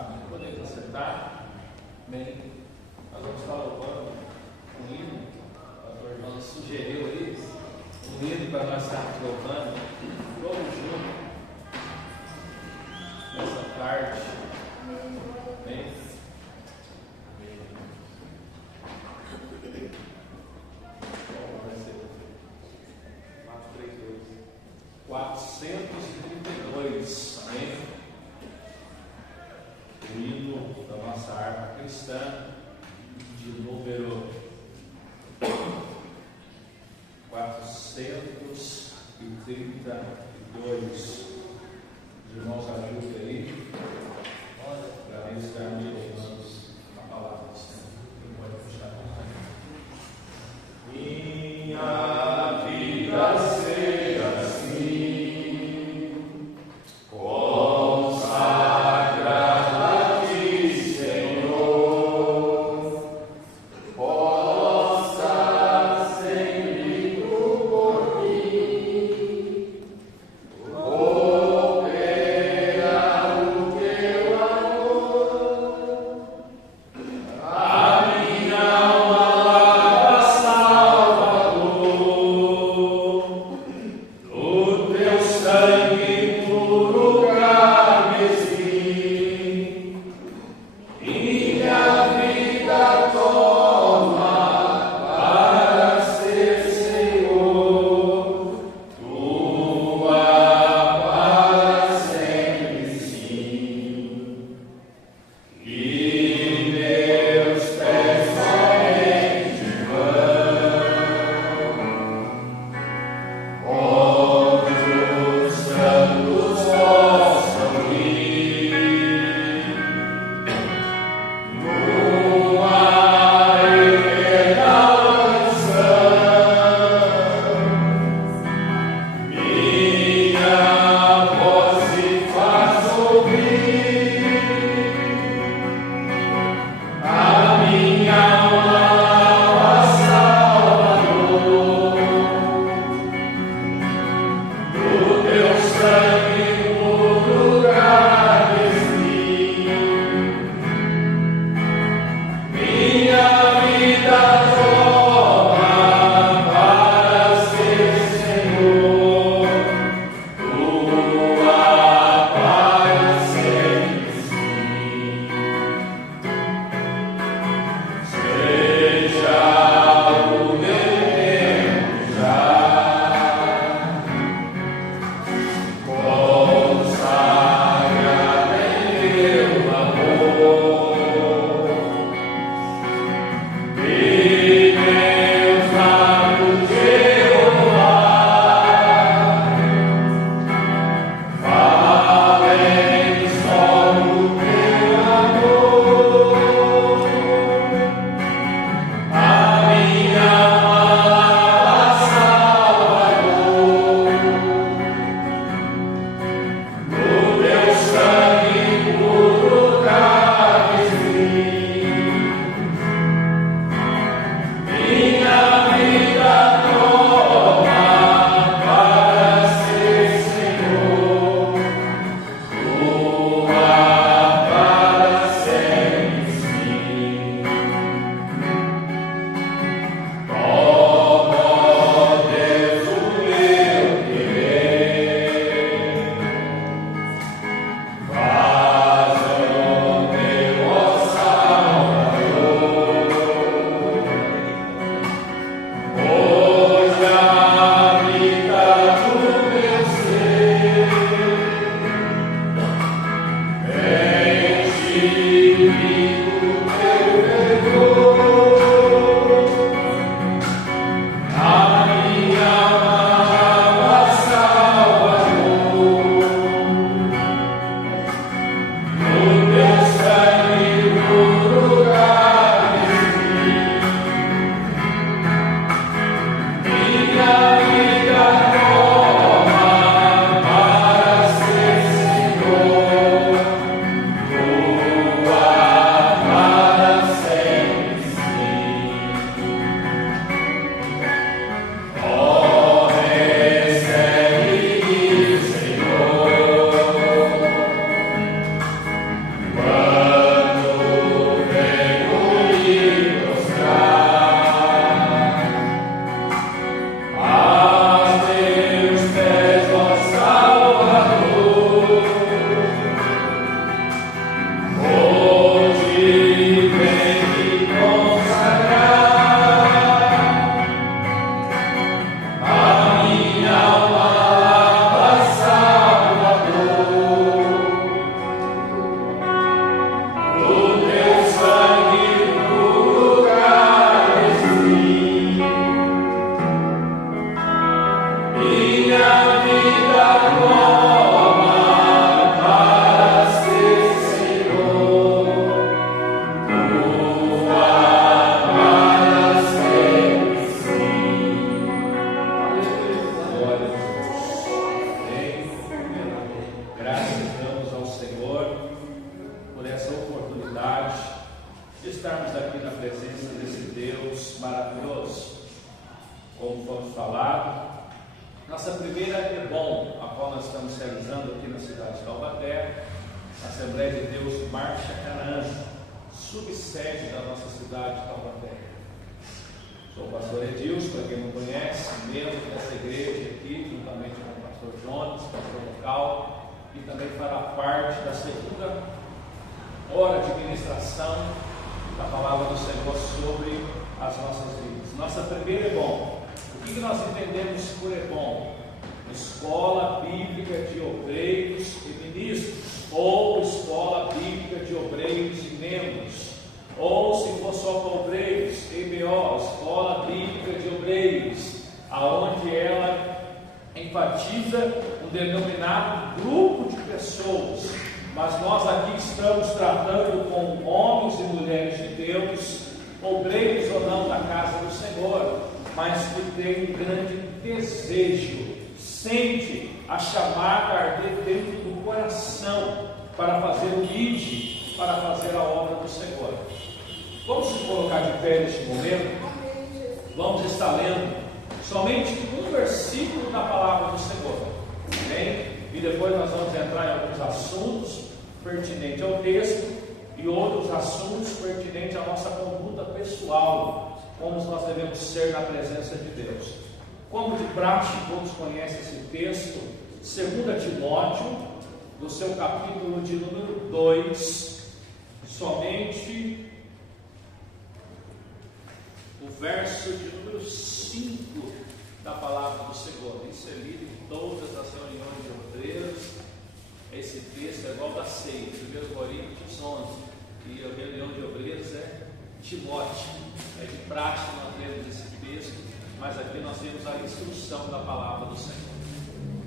Amém. Podemos sentar. Bem, nós vamos estar louvando um hino. O pastor irmão nos sugeriu aí um hino para nós estarmos louvando todos juntos nessa tarde. Bem, como vai ser? 432. Amém? O hino da nossa harpa cristã, de número 432. Os irmãos ajudem aí, para estarmos louvando a palavra do Senhor. Quem pode puxar a minha vida seja assim, consagrada a ti, Senhor, possa sempre tu por mim operar o teu amor. A minha alma lava, Salvador, o teu sangue puro carmesim, minha vida toma para ser, Senhor, tua para sempre, sim. Que meus pés somente vão, onde os santos possam ir, numa eterna mansão. Minha voz se faz ouvir, a minha alma, Salvador, do teu sangue puro carmesim. Minha vida toma para ser, Senhor, tua para sempre, sim. Seja o meu tempo já consagrado em teu amor, e meus lábios, Jeová, falem só do teu amor. A minha alma, Salvador, no teu sangue puro carmesim. Minha vida toma para ser, Senhor, tua para sempre, sim. Toma, Deus, o meu querer, faz o teu, ó Salvador, pois habita no meu ser, enche-me do teu fervor. A minha alma, Salvador, no teu sangue puro carmesim. Minha vida toma para ser, Senhor, tua Assembleia de Deus Marcha Canaã, subsede da nossa cidade de Taubaté. Sou o pastor Edilson, para quem não conhece, membro dessa igreja aqui, juntamente com o pastor Jonas, pastor local, e também fará parte da segunda hora de ministração da palavra do Senhor sobre as nossas vidas. Nossa primeira é bom. O que nós entendemos por é bom? Escola Bíblica de Obreiros e Ministros, ou Escola Bíblica de Obreiros e Membros, ou se for só para obreiros, EBO, Escola Bíblica de Obreiros, aonde ela enfatiza um denominado grupo de pessoas, mas nós aqui estamos tratando com homens e mulheres de Deus, obreiros ou não da casa do Senhor, mas que tem um grande desejo, sente a chamada arder dentro do coração para fazer o ID, para fazer a obra do Senhor. Vamos nos colocar de pé neste momento. Vamos estar lendo somente um versículo da palavra do Senhor, amém? E depois nós vamos entrar em alguns assuntos pertinentes ao texto e outros assuntos pertinentes à nossa conduta pessoal, como nós devemos ser na presença de Deus. Como de praxe, todos conhecem esse texto, 2 Timóteo, no seu capítulo de número 2, somente o verso de número 5 da palavra do Senhor. Isso é lido em todas as reuniões de obreiros. Esse texto é igual da ceia, 1 Coríntios 11, e a reunião de obreiros é Timóteo. É de praxe nós lemos esse texto, mas aqui nós temos a instrução da palavra do Senhor.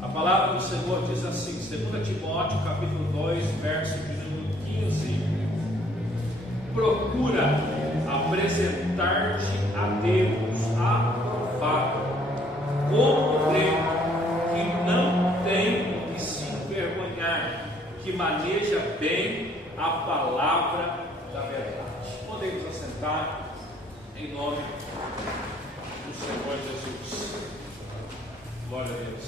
A palavra do Senhor diz assim, 2 Timóteo capítulo 2, verso de número 15: procura apresentar-te a Deus aprovado, como obreiro que não tem o que se envergonhar, que maneja bem a palavra da verdade. Podemos assentar em nome do Senhor Jesus. Glória a Deus.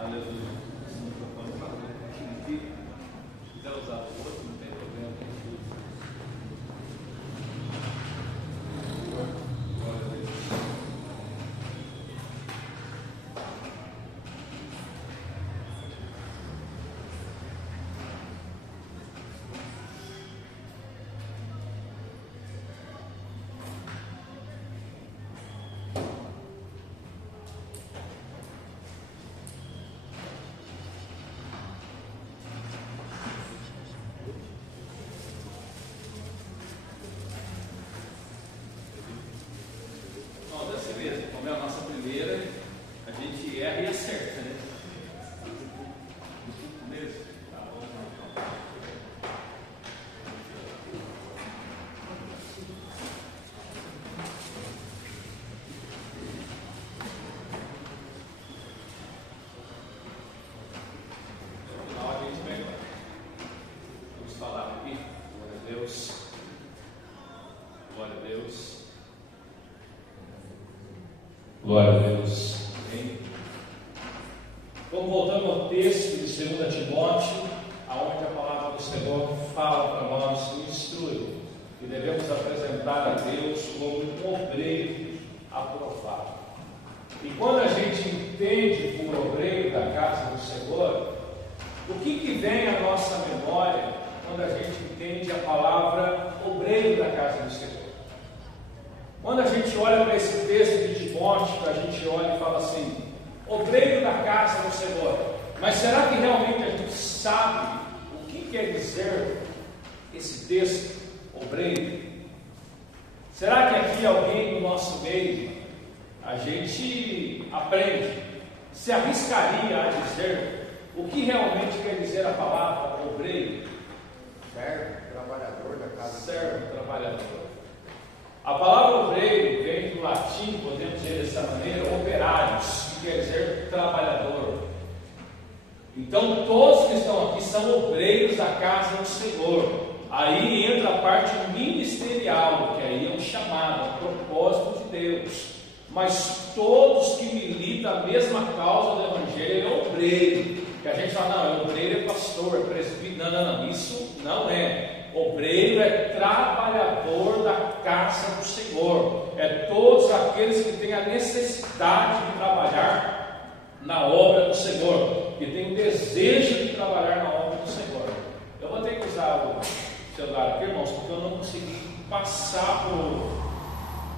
Aleluia. Esse microfone está aqui. Se quiser usar o outro, não tem problema. Glória a Deus. Como é a nossa primeira, a gente erra e acerta, né? Mesmo? Tá bom. No final a gente vai. Vamos falar aqui. Glória a Deus. Glória a Deus. Glória a Deus. Amém. Vamos voltando ao texto de 2 Timóteo, aonde a palavra do Senhor fala para nós, instrui, que devemos apresentar a Deus como um obreiro aprovado. E quando a gente entende por obreiro da casa do Senhor, o que vem à nossa memória quando a gente entende a palavra obreiro da casa do Senhor? Quando a gente olha para esse texto de Timóteo, a gente olha e fala assim, obreiro da casa do Senhor. Mas será que realmente a gente sabe o que quer dizer esse texto, obreiro? Será que aqui alguém do nosso meio, a gente aprende, se arriscaria a dizer o que realmente quer dizer a palavra obreiro? Servo, trabalhador da casa. Servo, trabalhador. A palavra obreiro vem do latim, podemos dizer dessa maneira, operários, que quer dizer trabalhador. Então todos que estão aqui são obreiros da casa do Senhor. Aí entra a parte ministerial, que aí é um chamado, um propósito de Deus. Mas todos que militam a mesma causa do Evangelho é obreiro. obreiro. Que a gente fala, não, obreiro é pastor, é presbítero. Não, isso não é. Obreiro é trabalhador da casa do Senhor. É todos aqueles que têm a necessidade de trabalhar na obra do Senhor, que tem o desejo de trabalhar na obra do Senhor. Eu vou ter que usar o celular aqui, irmãos, porque eu não consegui passar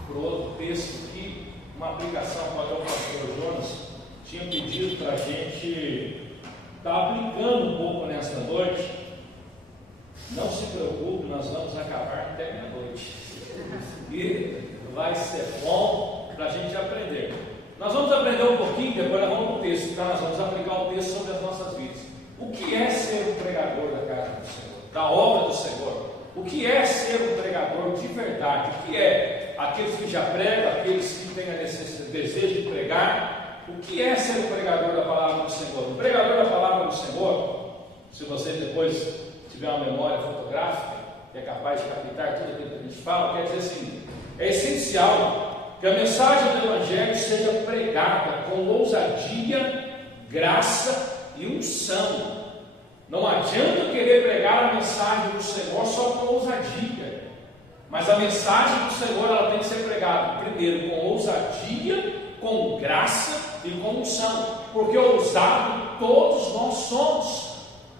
por outro texto aqui, uma aplicação para o pastor Jonas tinha pedido para a gente estar aplicando um pouco nesta noite. Não se preocupe, nós vamos acabar até meia-noite e vai ser bom para a gente aprender. Nós vamos aprender um pouquinho, depois nós vamos para o texto, tá? Nós vamos aplicar o texto sobre as nossas vidas. O que é ser um pregador da casa do Senhor, da obra do Senhor? O que é ser um pregador de verdade? O que é aqueles que já pregam, aqueles que têm a necessidade, desejo de pregar? O que é ser um pregador da palavra do Senhor? Um pregador da palavra do Senhor, se você depois tiver uma memória fotográfica, que é capaz de captar tudo aquilo que a gente fala, quer dizer assim, é essencial que a mensagem do Evangelho seja pregada com ousadia, graça e unção. Não adianta querer pregar a mensagem do Senhor só com ousadia, mas a mensagem do Senhor ela tem que ser pregada primeiro com ousadia, com graça e com unção, porque ousado todos nós somos.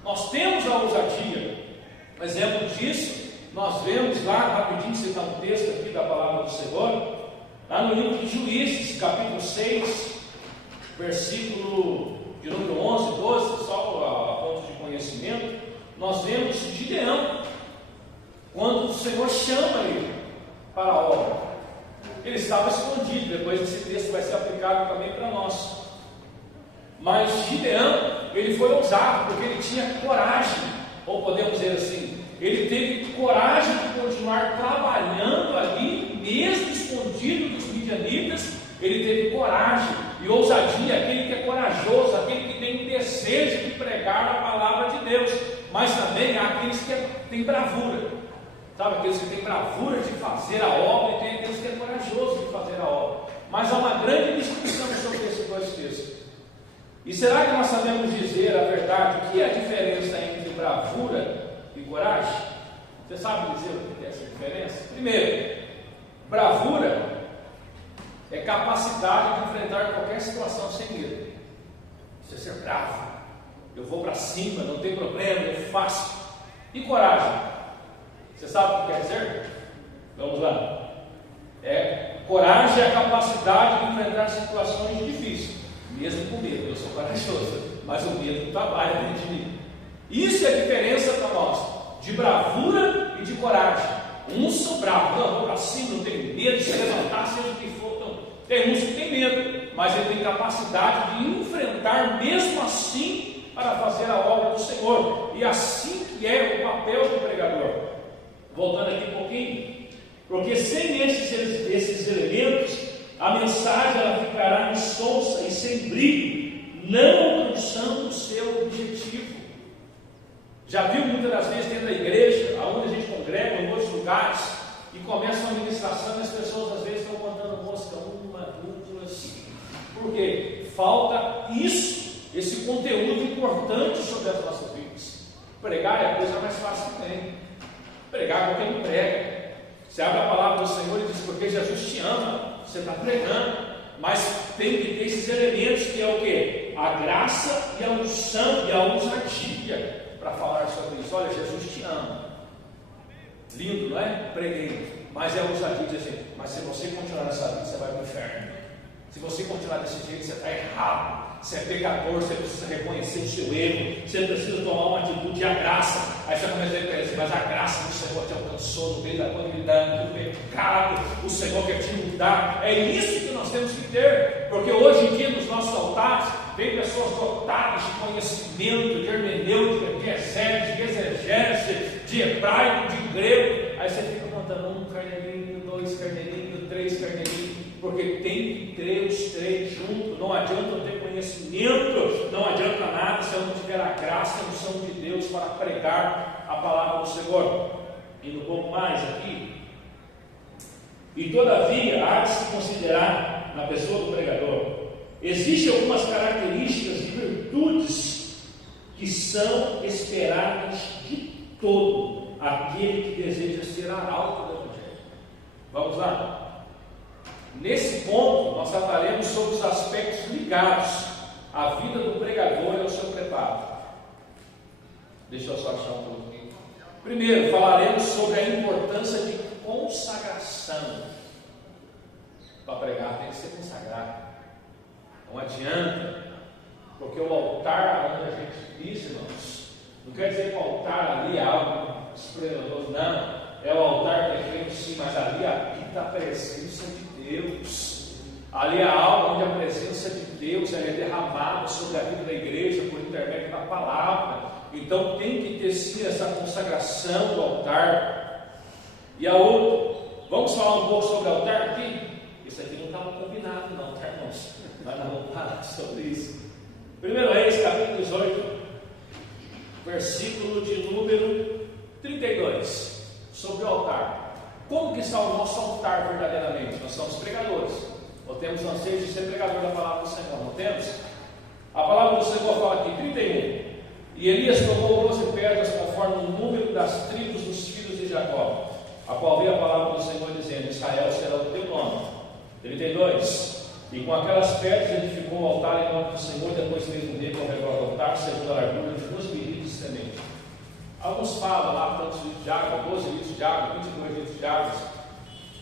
Nós temos a ousadia. Um exemplo disso, nós vemos lá, rapidinho, citar um texto aqui da palavra do Senhor, lá no livro de Juízes, capítulo 6, versículo de número 11, 12, só a ponto de conhecimento, nós vemos Gideão, quando o Senhor chama ele para a obra. Ele estava escondido, depois esse texto vai ser aplicado também para nós. Mas Gideão, ele foi ousado, porque ele tinha coragem, ou podemos dizer assim, ele teve coragem de continuar trabalhando ali, mesmo escondido dos midianitas. Ele teve coragem e ousadia, aquele que é corajoso, aquele que tem desejo de pregar a palavra de Deus. Mas também há aqueles que têm bravura, sabe, aqueles que têm bravura de fazer a obra, e tem aqueles que é corajoso de fazer a obra. Mas há uma grande discussão sobre esses dois textos. E será que nós sabemos dizer a verdade? O que é a diferença entre bravura e coragem? Você sabe dizer o que é essa diferença? Primeiro, bravura é capacidade de enfrentar qualquer situação sem medo. Você ser bravo, eu vou para cima, não tem problema, eu faço. E coragem? Você sabe o que quer dizer? Vamos lá. Coragem é a capacidade de enfrentar situações difíceis, mesmo com medo. Eu sou corajoso, mas o medo trabalha dentro de mim. Isso é a diferença para nós, de bravura e de coragem. Uns são bravos, não, vou para cima, não tenho medo de se levantar, seja o que for. Não. Tem uns que tem medo, mas ele tem capacidade de enfrentar mesmo assim para fazer a obra do Senhor. E assim que é o papel do pregador. Voltando aqui um pouquinho, porque sem esses elementos, a mensagem ela ficará insonsa e sem brilho, não alcançando o seu objetivo. Já viu muitas das vezes dentro da igreja, onde a gente congrega, em outros lugares, e começa uma ministração e as pessoas às vezes estão contando mosca, uma, duas. Por quê? Falta isso, esse conteúdo importante sobre as nossas vidas. Pregar é a coisa mais fácil que tem. Pregar qualquer um prega. Você abre a palavra do Senhor e diz, porque Jesus te ama, você está pregando, mas tem que ter esses elementos que é o quê? A graça e a unção e a ousadia para falar sobre isso. Olha, Jesus te ama. Lindo, não é? Preguei. Mas é a ousadia de dizer, mas se você continuar nessa vida, você vai para o inferno. Se você continuar desse jeito, você está errado. Você é pecador, você precisa reconhecer o seu erro, você precisa tomar uma atitude, a graça. Aí você começa a dizer, mas a graça do Senhor te alcançou no meio da pandemia, do pecado, o Senhor quer te mudar. É isso que nós temos que ter, porque hoje em dia nos nossos altares vem pessoas dotadas de conhecimento, de hermenêutica, de exegese, de hebraico, de grego. Aí você fica contando 1 carneirinho, 2 carneirinhos, 3 carneirinhos, porque tem que ter os 3 juntos. Não adianta eu ter conhecimento, não adianta nada se eu não tiver a graça e a unção de Deus para pregar a palavra do Senhor. Indo um pouco mais aqui. E todavia há de se considerar na pessoa do pregador, existem algumas características de virtudes que são esperadas de todo aquele que deseja ser arauto do Evangelho. Vamos lá? Nesse ponto, nós trataremos sobre os aspectos ligados à vida do pregador e ao seu preparo. Deixa eu só achar um pouquinho. Primeiro, falaremos sobre a importância de consagração. Para pregar tem que ser consagrado. Não adianta, porque o altar onde a gente diz, irmãos, não quer dizer que o altar ali é algo esplendoroso, não. É o altar perfeito, sim, mas ali habita a presença de Deus. Ali é algo onde a presença de Deus é derramada sobre a vida da igreja por intermédio da palavra. Então tem que ter sim essa consagração do altar. E a outra, vamos falar um pouco sobre o altar aqui? Isso aqui não estava combinado não, tá, irmãos? Mas nós vamos falar sobre isso. 1 Reis, capítulo 18, versículo de número 32. Sobre o altar. Como que está o nosso altar verdadeiramente? Nós somos pregadores. Ou temos anseio de ser pregador da palavra do Senhor? Não temos? A palavra do Senhor fala aqui, 31. E Elias tomou 12 pedras conforme o número das tribos dos filhos de Jacó, a qual veio a palavra do Senhor dizendo: Israel será o teu nome. 32. E com aquelas pedras edificou o altar em nome do Senhor, depois fez um beco ao redor do altar, segundo a largura de 2 medida de semente. Alguns falam lá, tantos litros de água, 12 litros de água, 22 litros de água,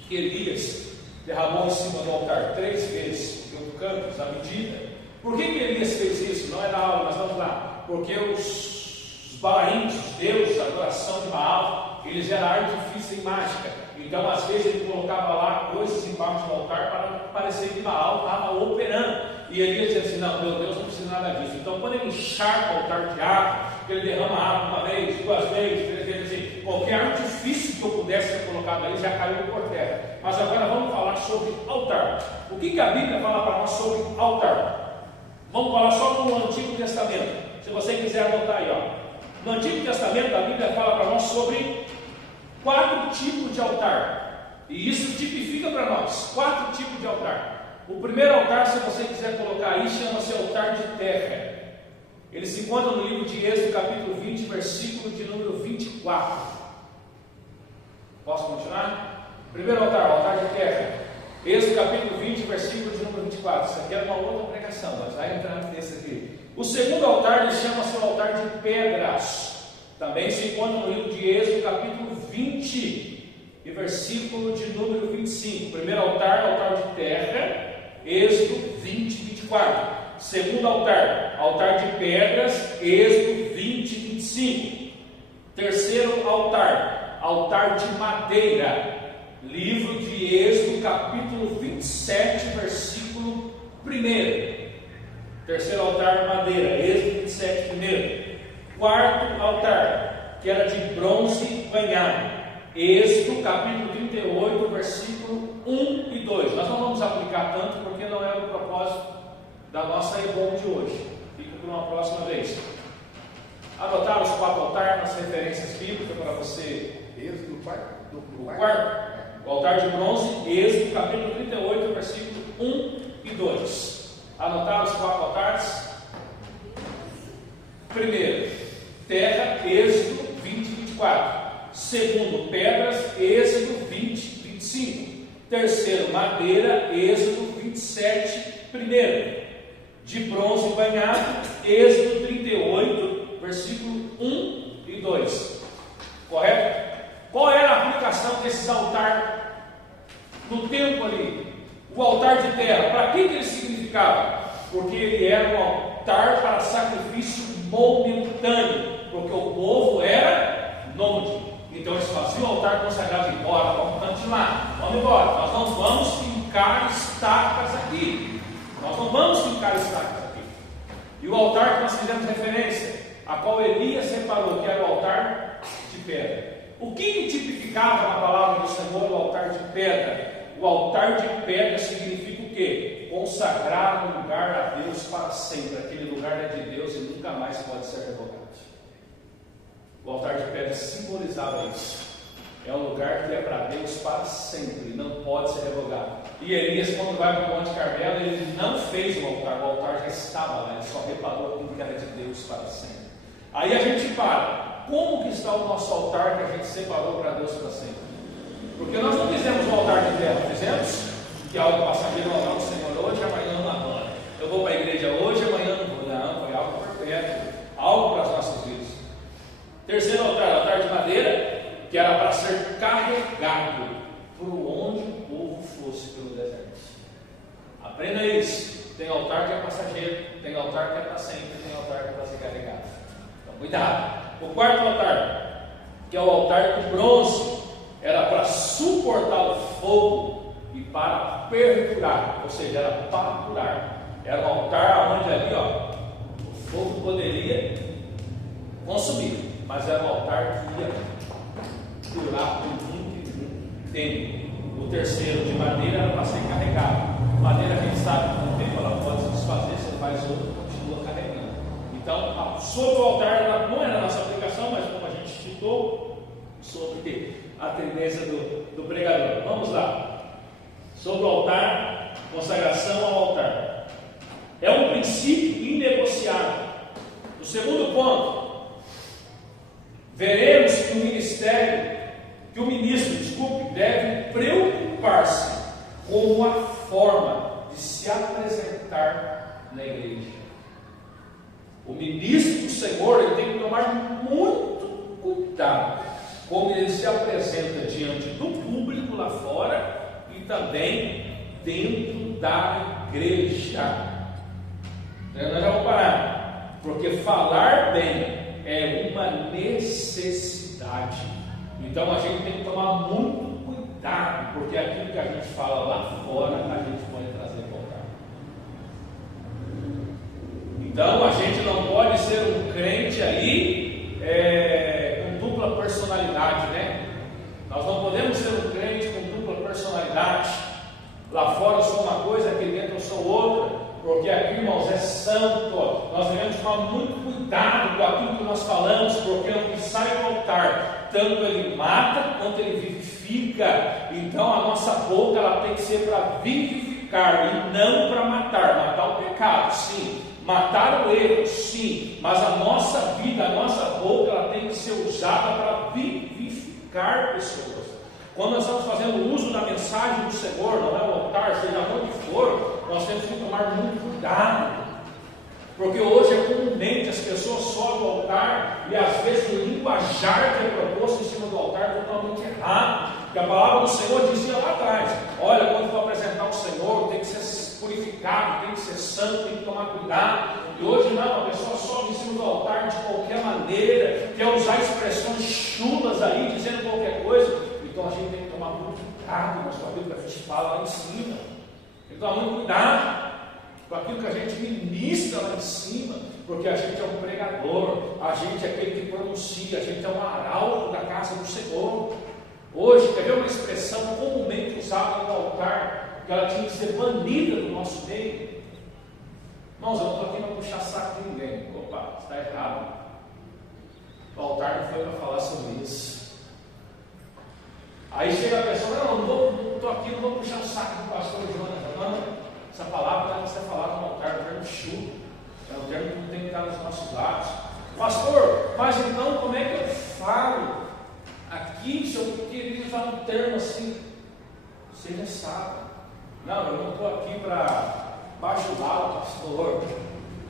que Elias derramou em cima do altar 3 vezes, porque o canto, a medida. Por que Elias fez isso? Não é na aula, mas vamos lá. Porque os balaíns, os deuses, a adoração de Baal, eles eram artifício e mágica. Então, às vezes, ele colocava lá coisas embaixo do altar para parecer que Baal estava operando. E Elias dizia assim: não, meu Deus não precisa nada disso. Então, quando ele encharca o altar de água, ele derrama água uma vez, 2 vezes, 3 vezes, assim, qualquer artifício que eu pudesse ser colocado ali já caiu por terra. Mas agora vamos falar sobre altar. O que a Bíblia fala para nós sobre altar? Vamos falar só no Antigo Testamento. Se você quiser anotar aí, ó. No Antigo Testamento, a Bíblia fala para nós sobre 4 tipos de altar. E isso tipifica para nós 4 tipos de altar. O primeiro altar, se você quiser colocar aí, chama-se altar de terra. Ele se encontra no livro de Êxodo, capítulo 20, versículo de número 24. Posso continuar? Primeiro altar, o altar de terra. Êxodo, capítulo 20, versículo de número 24. Isso aqui é uma outra pregação, mas vai entrar nesse aqui. O segundo altar, ele chama-se o altar de pedras. Também se encontra no livro de Êxodo, capítulo 20, e versículo de número 25. Primeiro altar, altar de terra. Êxodo 20, 24. Segundo altar, altar de pedras, Êxodo 20, 25. Terceiro altar, altar de madeira, livro de Êxodo, capítulo 27, versículo 1. Terceiro altar de madeira, Êxodo 27, 1. Quarto altar, que era de bronze banhado, Êxodo, capítulo 38, versículo 1 e 2. Nós não vamos aplicar tanto porque não é o propósito da nossa EBOM de hoje. Fica por uma próxima vez. Anotar os 4 altares nas referências bíblicas para você. Êxodo do quarto. O quarto, o altar de bronze, Êxodo, capítulo 38, versículo 1 e 2. Anotar os 4 altares. Primeiro, terra, Êxodo 20, 24. Segundo, pedras, Êxodo 20, 25. Terceiro, madeira, Êxodo 27, 1. De bronze banhado, Êxodo 38, versículo 1 e 2. Correto? Qual era a aplicação desses altares no tempo ali? O altar de terra, para que ele significava? Porque ele era um altar para sacrifício momentâneo, porque o povo era nômade. Então eles faziam o altar consagrado. Embora, vamos continuar, vamos embora. Nós não vamos fincar estacas aqui. Nós não vamos fincar estacas aqui. E o altar que nós fizemos referência, a qual Elias separou, que era o altar de pedra. O que tipificava na palavra do Senhor o altar de pedra? O altar de pedra significa o quê? Consagrar um lugar a Deus para sempre. Aquele lugar é de Deus e nunca mais pode ser revogado. O altar de pedra simbolizava isso. É um lugar que é para Deus para sempre, não pode ser revogado. E Elias, quando vai para o Monte Carmelo, ele não fez o altar já estava lá, ele só reparou como que era de Deus para sempre. Aí a gente para. Como que está o nosso altar que a gente separou para Deus para sempre? Porque nós não fizemos um altar de terra, fizemos que algo passageiro, altar do Senhor hoje, amanhã não agora. Eu vou para a igreja hoje, amanhã não vou. Não, foi algo perpétuo, algo para as nossas vidas. Terceiro altar, altar de madeira, que era para ser carregado por onde o povo fosse pelo deserto. Aprenda isso. Tem altar que é passageiro, tem altar que é para sempre, tem altar que é para ser carregado. Então, cuidado. O quarto altar, que é o altar de bronze, era para suportar o fogo e para perdurar, ou seja, era para durar. Era um altar onde ali, o fogo poderia consumir, mas era um altar que ia durar por muito tempo. O terceiro, de madeira, era para ser carregado. Madeira, a gente sabe que com o tempo ela pode se desfazer, você faz outro e continua carregando. Então, sobre o altar, não era a nossa aplicação, mas como a gente citou, sobre a tendência do pregador. Vamos lá. Sobre o altar, consagração ao altar. É um princípio inegociável. O segundo ponto, veremos que o ministro, deve preocupar-se com a forma de se apresentar na igreja. O ministro do Senhor, ele tem que tomar muito cuidado como ele se apresenta diante do público lá fora e também dentro da igreja. Então, nós já vamos parar, porque falar bem é uma necessidade. Então a gente tem que tomar muito cuidado, porque aquilo que a gente fala lá fora, a gente pode trazer para o altar. Então a gente não pode ser um crente aí com dupla personalidade, né? Nós não podemos ser um crente com dupla personalidade. Lá fora eu sou uma coisa, aqui dentro eu sou outra. Porque aqui, irmãos, é santo. Nós devemos tomar muito cuidado com aquilo que nós falamos, porque o que sai do altar, tanto ele mata quanto ele vivifica. Então a nossa boca ela tem que ser para vivificar e não para matar. Matar o pecado, sim. Matar o erro, sim. Mas a nossa vida, a nossa boca, ela tem que ser usada para vivificar pessoas. Quando nós estamos fazendo uso da mensagem do Senhor, não é o altar, seja onde for, nós temos que tomar muito cuidado. Porque hoje, comumente, as pessoas sobem ao altar e às vezes o linguajar que é proposto em cima do altar é totalmente errado. Porque a palavra do Senhor dizia lá atrás: olha, quando for apresentar o Senhor, tem que ser purificado, tem que ser santo, tem que tomar cuidado. E hoje não, a pessoa sobe em cima do altar de qualquer maneira, quer usar expressões chulas aí, dizendo qualquer coisa. Então a gente tem que tomar muito cuidado com aquilo que a gente fala lá em cima. Tem que tomar muito cuidado com aquilo que a gente ministra lá em cima, porque a gente é um pregador, a gente é aquele que pronuncia, a gente é um arauto da casa do Senhor. Hoje, quer ver uma expressão comumente usada no altar, que ela tinha que ser banida do nosso meio? Irmãos, eu não estou aqui para puxar saco de ninguém. Opa, está errado. O altar não foi para falar sobre isso. Aí chega a pessoa: não estou aqui, não vou puxar o saco do pastor Jonas. Não, essa palavra deve ser falada no altar, é um termo chulo, é um termo que tem que estar nos nossos lábios. Pastor, mas então como é que eu falo aqui, se eu queria usar um termo assim? Seja sábio. Não, eu não estou aqui para bajular o pastor,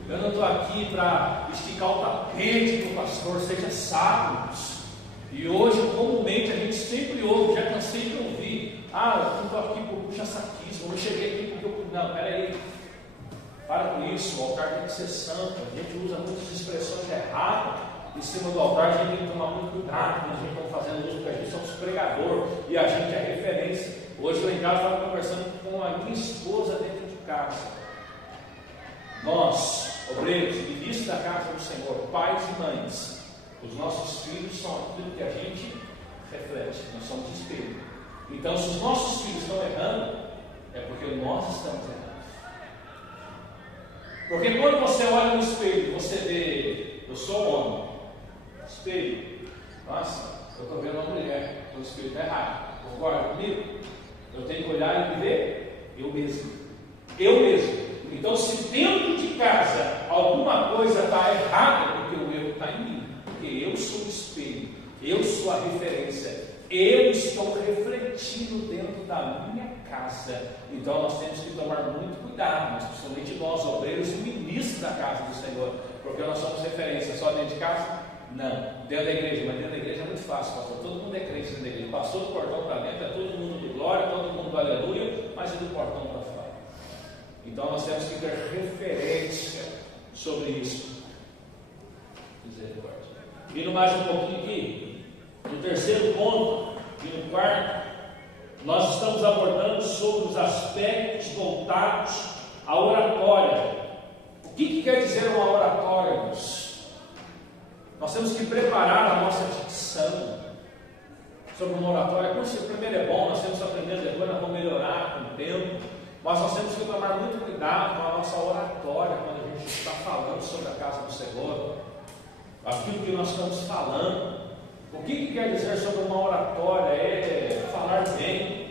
eu não estou aqui para esticar o tapete do pastor. Seja sábio. E hoje, comumente, a gente sempre ouve, já cansei de ouvir: eu não estou aqui por puxa-saquismo, eu cheguei aqui porque eu... Não, peraí, para com isso, o altar tem que ser santo. A gente usa muitas expressões erradas em cima do altar, a gente tem que tomar muito cuidado quando a gente está fazendo uso, porque a gente somos pregador e a gente é referência. Hoje eu em casa estava conversando com a minha esposa dentro de casa. Nós, obreiros, ministros da casa do Senhor, pais e mães, os nossos filhos são aquilo que a gente reflete, nós somos espelho. Então, se os nossos filhos estão errando, é porque nós estamos errando. Porque quando você olha no espelho, você vê: eu sou homem. Espelho: nossa, eu estou vendo uma mulher, o espelho está errado. Concorda comigo? Eu tenho que olhar e me ver eu mesmo. Eu mesmo. Então, se dentro de casa alguma coisa está errada, é porque o erro está em mim. sou o espelho, eu sou a referência, eu estou refletindo dentro da minha casa. Então nós temos que tomar muito cuidado, mas principalmente nós, obreiros e ministros da casa do Senhor, porque nós somos referência só dentro de casa? Não, dentro da igreja, mas dentro da igreja é muito fácil, pastor. Todo mundo é crente dentro da igreja, passou do portão para dentro, é todo mundo de glória, todo mundo do aleluia, mas é do portão para fora. Então nós temos que ter referência sobre isso. Misericórdia. Vindo mais um pouquinho aqui, no terceiro ponto e no quarto, nós estamos abordando sobre os aspectos voltados à oratória. O que quer dizer uma oratória, irmãos? Nós temos que preparar a nossa dicção sobre uma oratória. Primeiro é bom, nós temos que aprender, depois nós vamos melhorar com o tempo, mas nós temos que tomar muito cuidado com a nossa oratória quando a gente está falando sobre a casa do Senhor, aquilo que nós estamos falando. O que quer dizer sobre uma oratória? É falar bem,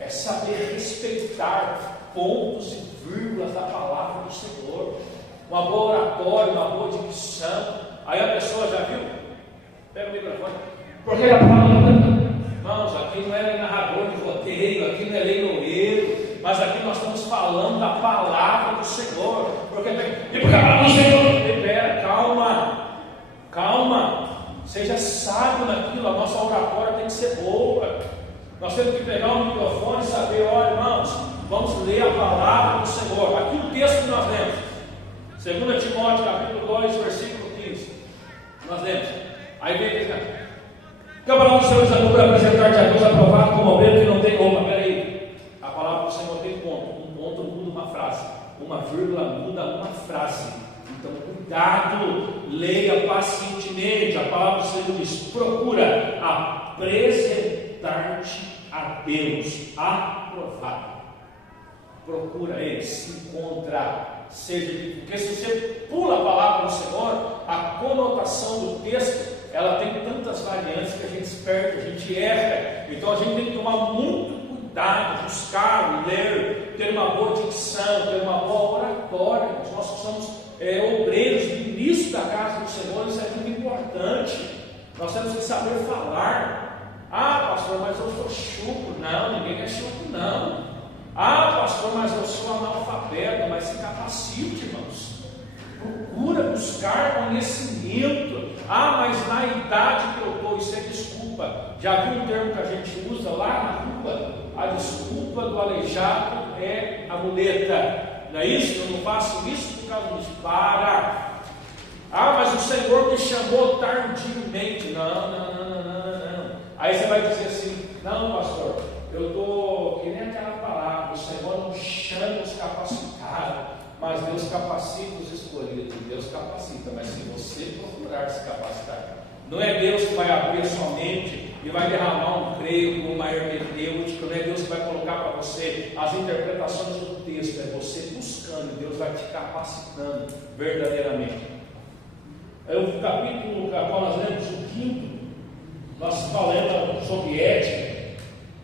é saber respeitar pontos e vírgulas da palavra do Senhor, uma boa oratória, uma boa dicção. Aí a pessoa já viu? Pega o microfone. Porque a palavra, irmãos, aqui não é narrador de roteiro, aqui não é leiloeiro, mas aqui nós estamos falando da palavra do Senhor. Porque a palavra do Senhor, libera, calma, seja sábio naquilo. A nossa oratória tem que ser boa. Nós temos que pegar o microfone e saber, olha, irmãos, vamos ler a palavra do Senhor. Aqui o texto que nós lemos, 2 Timóteo capítulo 2, versículo 15. Nós lemos, aí vem aqui, que a palavra do Senhor está para apresentar-te a Deus aprovado como obreiro que não tem roupa. Peraí, a palavra do Senhor tem ponto, um ponto muda uma frase, uma vírgula muda uma frase. Então cuidado, leia pacientemente. A palavra do Senhor diz, procura apresentar-te a Deus aprovado. Procura Ele, se encontrar. Porque se você pula a palavra do Senhor, a conotação do texto, ela tem tantas variantes que a gente se perde, a gente erra. Então a gente tem que tomar muito cuidado, buscar, ler, ter uma boa dicção, ter uma boa oratória. Nós que somos obreiros, ministros da casa do Senhor, isso é muito importante. Nós temos que saber falar. Ah, pastor, mas eu sou chucro. Não, ninguém é chucro, não. Ah, pastor, mas eu sou analfabeto. Mas se capacite, irmãos. Procura buscar conhecimento. Ah, mas na idade que eu estou, isso é desculpa. Já viu um termo que a gente usa lá na rua? A desculpa do aleijado é a muleta. Não é isso? Eu não faço isso por causa disso. Para. Ah, mas o Senhor me chamou tardiamente. Não. Aí você vai dizer assim, não, pastor, eu estou que nem aquela palavra, o Senhor não chama os capacitados, mas Deus capacita os escolhidos. Deus capacita, mas se você procurar se capacitar, não é Deus que vai abrir a sua mente e vai derramar um grego, uma hermenêutica, não é Deus que vai colocar para você as interpretações do texto, é você buscando, Deus vai te capacitando verdadeiramente. O capítulo que nós lemos, o 5, nós falamos sobre ética,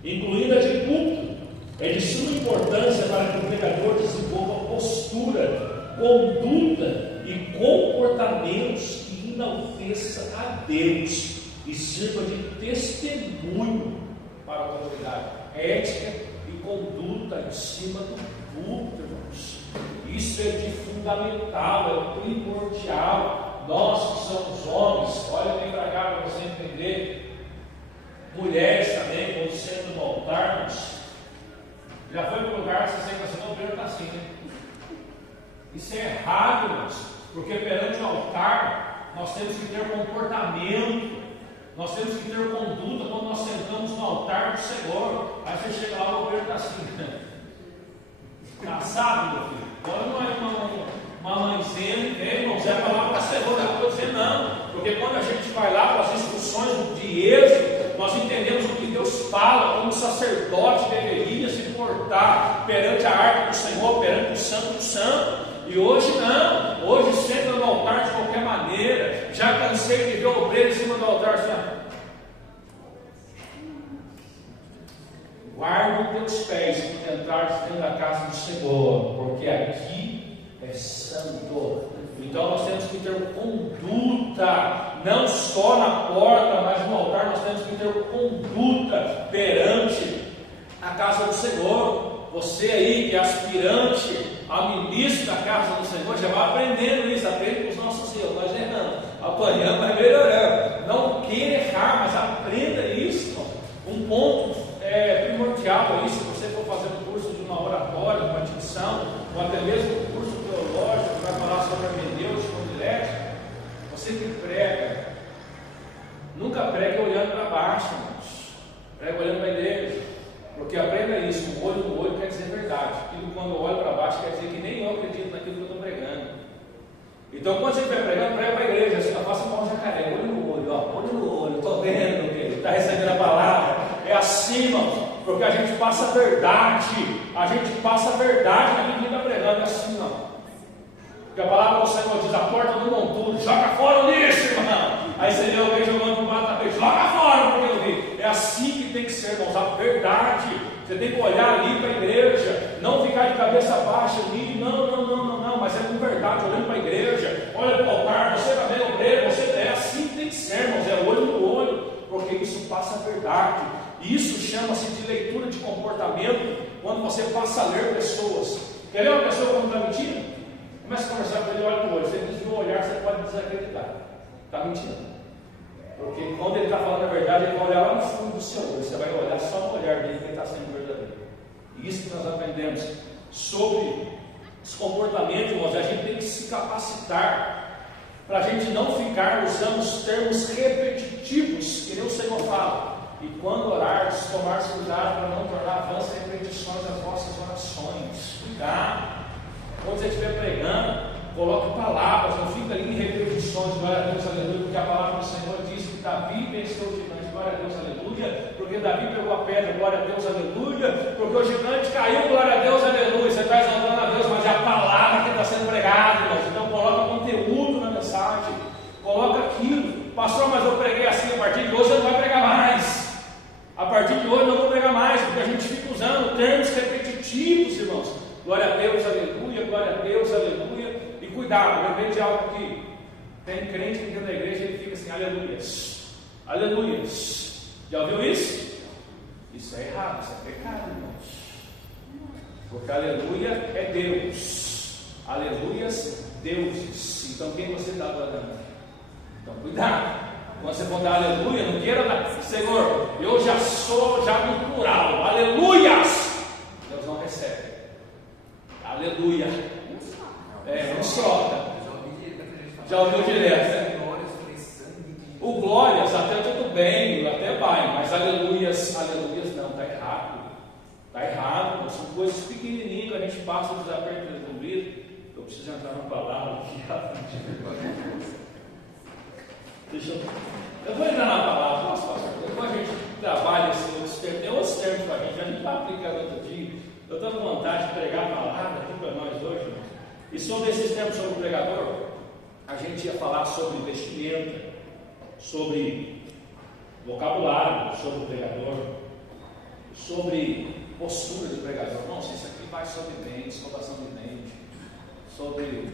incluindo a de culto. É de suma importância para que o pregador desenvolva postura, conduta e comportamentos que enalteça a Deus e sirva de testemunho para a comunidade. Ética e conduta em cima do culto, irmãos. Isso é de fundamental, é primordial. Nós que somos homens, olha bem para cá para você entender. Mulheres também, quando sendo no altar, já foi para o lugar que você sempre assim, não, está assim, né? Isso é errado, irmãos, porque perante o altar nós temos que ter comportamento, nós temos que ter conduta quando nós sentamos no altar do Senhor. Aí você chega lá, o obreiro está assim, cansado, meu filho. Agora não é uma mãezinha, irmãos, é a palavra do Senhor. Eu estou dizendo não, porque quando a gente vai lá para as instruções de Êxodo, nós entendemos o que Deus fala, como o sacerdote deveria se portar perante a arca do Senhor, perante o Santo do Santo. E hoje não, hoje senta no altar de qualquer maneira. Já cansei de ver o obreiro em cima do altar assim. Guarda os teus pés quando entrares dentro da casa do Senhor, porque aqui é santo. Então nós temos que ter conduta não só na porta, mas no altar nós temos que ter conduta perante a casa do Senhor. Você aí que é aspirante a ministro da casa do Senhor, já vai aprendendo isso, aprende com os nossos erros, nós erramos, apanhamos, mas melhoramos. Não queira errar, mas aprenda isso. Um ponto primordial aí, se você for fazer um curso de uma oratória, uma dicção, ou até mesmo um curso teológico que vai falar sobre hermenêutica ou dialética, você que prega, nunca pregue olhando para baixo, irmãos. Prega olhando para a igreja. Porque aprenda isso, um olho no olho quer dizer verdade. Aquilo quando eu olho para baixo quer dizer que nem eu acredito naquilo que eu estou pregando. Então quando você estiver pregando, prega para a igreja, assim, faça igual um jacaré, olho no olho, ó, olho no olho, estou vendo que ele está recebendo a palavra. É assim, irmãos, porque a gente passa a verdade naquilo que ele está pregando, é assim, ó. Porque a palavra do Senhor diz, a porta do montudo, joga fora o lixo, irmão. Aí você vê alguém jogando para baixo da frente, joga fora, porque eu vi. É assim que tem que ser, irmãos, a verdade. Você tem que olhar ali para a igreja, não ficar de cabeça baixa ali, não, mas é com verdade, olhando para a igreja, olha para o altar, você também é obreiro, você é assim que tem que ser, irmãos, é olho no olho, porque isso passa a verdade. Isso chama-se de leitura de comportamento, quando você passa a ler pessoas. Quer ver uma pessoa quando está mentindo? Começa a conversar com ele, olha para o olho, você desvia o olhar, você pode desacreditar, está mentindo. Porque quando ele está falando a verdade, ele vai olhar lá no fundo do seu olho, você vai olhar só no olhar dele que ele está sendo verdadeiro. Isso que nós aprendemos sobre os comportamentos, irmãos, a gente tem que se capacitar para a gente não ficar usando os termos repetitivos que nem o Senhor fala. E quando orar, tomar cuidado para não tornar vãs repetições das vossas orações. Cuidado. Quando você estiver pregando, coloque palavras, não fica ali em repetições, glória a Deus, aleluia, porque a palavra do Senhor diz que Davi venceu o gigante, glória a Deus, aleluia, porque Davi pegou a pedra, glória a Deus, aleluia, porque o gigante caiu, glória a Deus, aleluia. Você está exaltando a Deus, mas é a palavra que está sendo pregada, irmãos. Então coloca conteúdo na mensagem, coloca aquilo. Pastor, mas eu preguei assim, a partir de hoje eu não vai pregar mais. A partir de hoje eu não vou pregar mais, porque a gente fica usando termos repetitivos, irmãos. Glória a Deus, aleluia, glória a Deus, aleluia. E cuidado, lembrei de algo aqui. Tem crente que dentro da igreja ele fica assim, aleluias, aleluias. Já ouviu isso? Isso é errado, isso é pecado, irmãos. Porque aleluia é Deus, aleluias, deuses. Então quem você está adorando? Então cuidado. Quando você for dar aleluia, não queira dar, Senhor, eu já sou já no plural, aleluias. Deus não recebe. Aleluia. Não só. Já ouviu direto, né? O glórias até tudo bem, até vai, mas aleluias não, está errado. Está errado, são coisas pequenininhas que a gente passa desapercebido. Eu preciso entrar na palavra aqui. Eu vou entrar na palavra, nossa, pastor, depois a gente trabalha esses outros termos, tem outros termos para a gente está aplicando outro dia. Eu estou com vontade de pregar a palavra aqui para nós hoje, irmãos. E sobre esses termos sobre o pregador, a gente ia falar sobre vestimenta, sobre vocabulário, sobre o pregador, sobre postura de pregador. Nossa, isso aqui vai sobre dente, escovação de dente, sobre,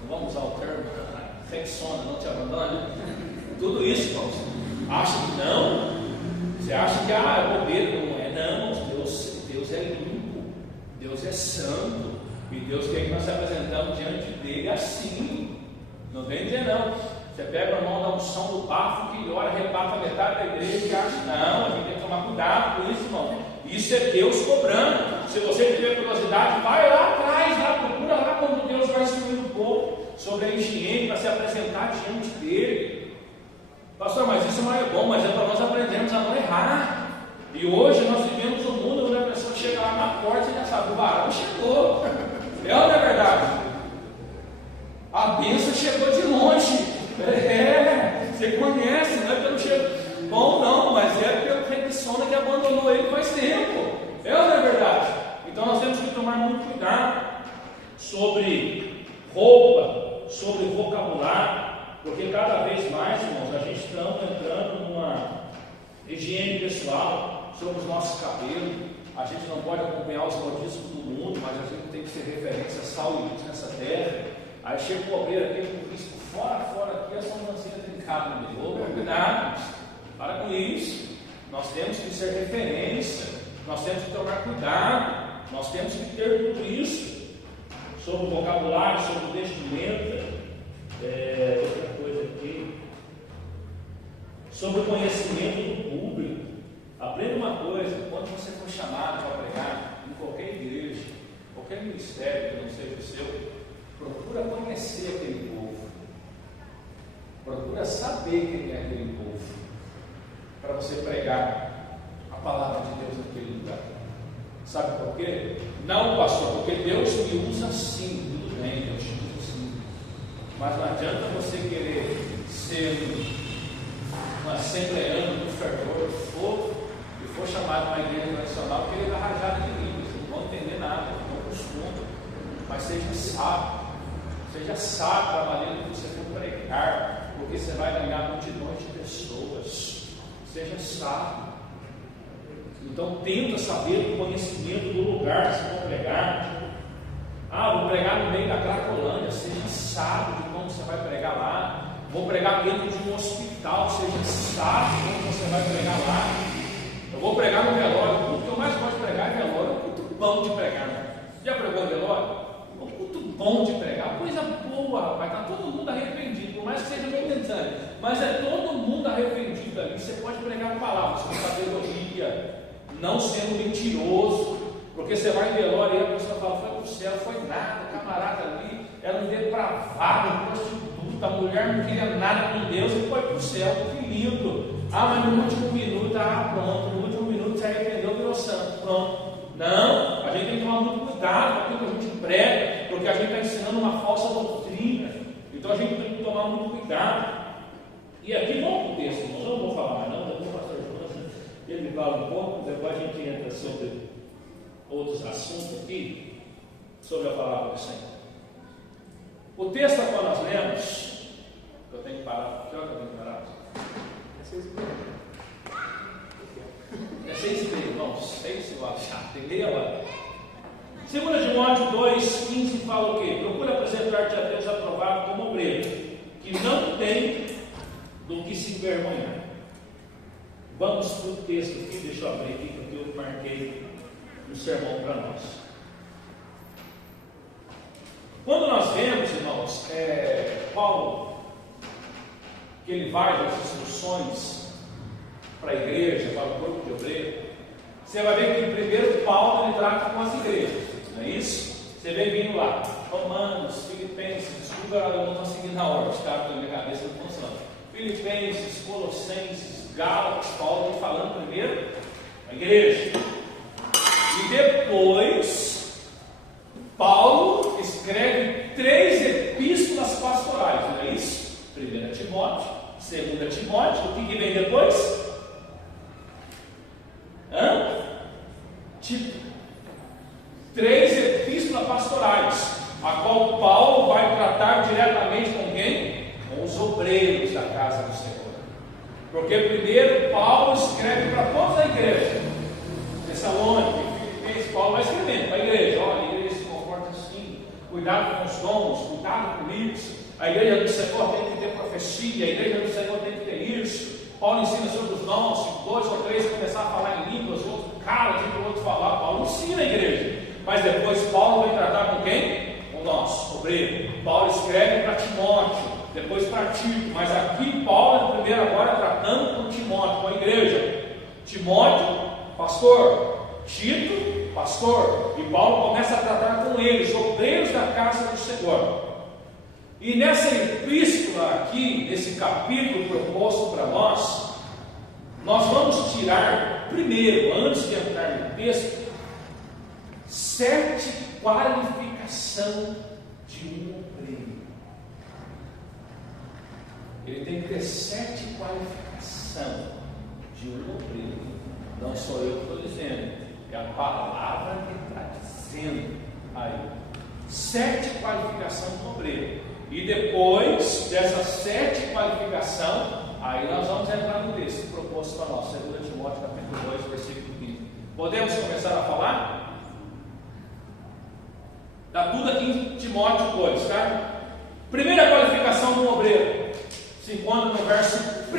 não vamos usar o termo, flexona, não te abandone. Tudo isso, irmãos. Acha que não? Você acha que é bobeira? Não é, não. Deus é limpo, Deus é santo, e Deus quer que nós se apresentamos diante dele assim. Não vem dizer não. Você pega a mão da unção do bafo que ora, rebata a metade da igreja e acha, não, a gente tem que tomar cuidado com isso, irmão. Isso é Deus cobrando. Se você tiver curiosidade, vai lá atrás, lá, procura lá quando Deus vai instruir o povo sobre a higiene para se apresentar diante dele. Pastor, mas isso não é bom, mas é para nós aprendermos a não errar. E hoje nós vivemos um mundo onde a pessoa chega lá na porta e já sabe, o varão chegou. É ou não é verdade? A bênção chegou de longe. Você conhece, não é pelo cheiro bom não, mas é pelo preguiçosa que abandonou ele faz tempo. É ou não é verdade? Então nós temos que tomar muito cuidado sobre roupa, sobre vocabulário, porque cada vez mais, irmãos, a gente está entrando numa higiene pessoal sobre os nossos cabelos. A gente não pode acompanhar os modismos do mundo, mas a gente tem que ser referência, sal e luz nessa terra. Aí chega o obreiro aqui com o risco fora aqui, a sobrancelha crucificado no meio. Cuidado, para com isso. Nós temos que ser referência, nós temos que tomar cuidado, nós temos que ter tudo isso sobre o vocabulário, sobre o vestimenta, outra coisa aqui, sobre o conhecimento do público. Aprenda uma coisa: quando você for chamado para pregar em qualquer igreja, qualquer ministério que não seja o seu, procura conhecer aquele povo, procura saber quem é aquele povo, para você pregar a palavra de Deus naquele lugar. Sabe por quê? Não, pastor, porque Deus me usa assim. Tudo bem, Deus te usa assim, mas não adianta você querer ser um assembleano do fervor, for chamado uma igreja tradicional, querer dar rajada de línguas, não vão entender nada, não costuma. Mas seja sábio da maneira que você for pregar, porque você vai ganhar multidões de pessoas. Seja sábio. Então tenta saber do conhecimento do lugar que você for pregar. Vou pregar no meio da Cracolândia. Seja sábio de como você vai pregar lá. Vou pregar dentro de um hospital. Seja sábio de como você vai pregar lá. Eu vou pregar no velório. O que eu mais gosto de pregar é velório. É um culto bom de pregar, né? Já pregou no velório? É um culto bom de pregar. Coisa boa, rapaz. Está todo mundo arrependido, por mais que seja momentâneo. Mas é todo mundo arrependido ali. Você pode pregar palavras com sabedoria, não sendo mentiroso. Porque você vai em velório e a pessoa fala: foi para o céu, foi nada. O camarada ali era um depravado, prostituta. A mulher não queria nada com Deus e foi para o céu. Que lindo. Mas no último minuto, pronto, no último minuto se arrependeu, virou santo, pronto. Não, a gente tem que tomar muito cuidado com aquilo que a gente prega, porque a gente está ensinando uma falsa doutrina. Então a gente tem que tomar muito cuidado. E aqui vamos para o texto, irmãos, eu não vou falar mais não, depois o pastor Jonas, ele fala um pouco, depois a gente entra sobre outros assuntos aqui, sobre a palavra do Senhor. O texto que nós lemos, eu tenho que parar, que hora que eu tenho que parar? É 6h30, irmãos. 6 eu acho. Tem meia hora. 2 Timóteo 2,15 fala o quê? Procura apresentar-te a Deus aprovado como obreiro, que não tem do que se envergonhar. Vamos para o texto aqui, deixa eu abrir aqui, porque eu marquei um sermão para nós. Quando nós vemos, irmãos, Paulo, que ele vai das instruções para a igreja, para o corpo de obreiro, você vai ver que primeiro Paulo ele trata com as igrejas, não é isso? Você vem vindo lá, Romanos, Filipenses, desculpa, eu não estou seguindo na ordem, os caras da minha cabeça não funcionam. Filipenses, Colossenses, Gálatas, Paulo vem falando primeiro a igreja, e depois Paulo escreve 3 epístolas pastorais, não é isso? 1 Timóteo, 2 Timóteo, o que vem depois? Tito. 3 epístolas pastorais, a qual Paulo vai tratar diretamente com quem? Com os obreiros da casa do Senhor. Porque primeiro Paulo escreve para toda a igreja. Tessalônica, Filipenses, Paulo vai escrevendo para a igreja: olha, a igreja se comporta assim, cuidado com os dons, cuidado com isso. A igreja do Senhor tem que ter profecia, a igreja do Senhor tem que ter isso. Paulo ensina sobre os dons, se 2 ou 3 começar a falar em línguas, o outro cala, o outro falar. Paulo ensina a igreja, mas depois Paulo vai tratar com quem? Com nós, obreiro. Paulo escreve para Timóteo, depois para Tito, mas aqui Paulo primeiro agora tratando com Timóteo, com a igreja. Timóteo, pastor; Tito, pastor. E Paulo começa a tratar com eles, obreiros da casa do Senhor. E nessa epístola aqui, nesse capítulo proposto para nós vamos tirar, primeiro, antes de entrar no texto, 7 qualificações de um obreiro. Ele tem que ter 7 qualificações de um obreiro. Não sou eu que estou dizendo, é a palavra que está dizendo aí. 7 qualificações do obreiro. E depois dessas 7 qualificações, aí nós vamos entrar no texto proposto para nós, 2 Timóteo capítulo 2, versículo 15. Podemos começar a falar? Está tudo aqui em Timóteo 2, tá? Primeira qualificação do obreiro. se encontra no verso 1.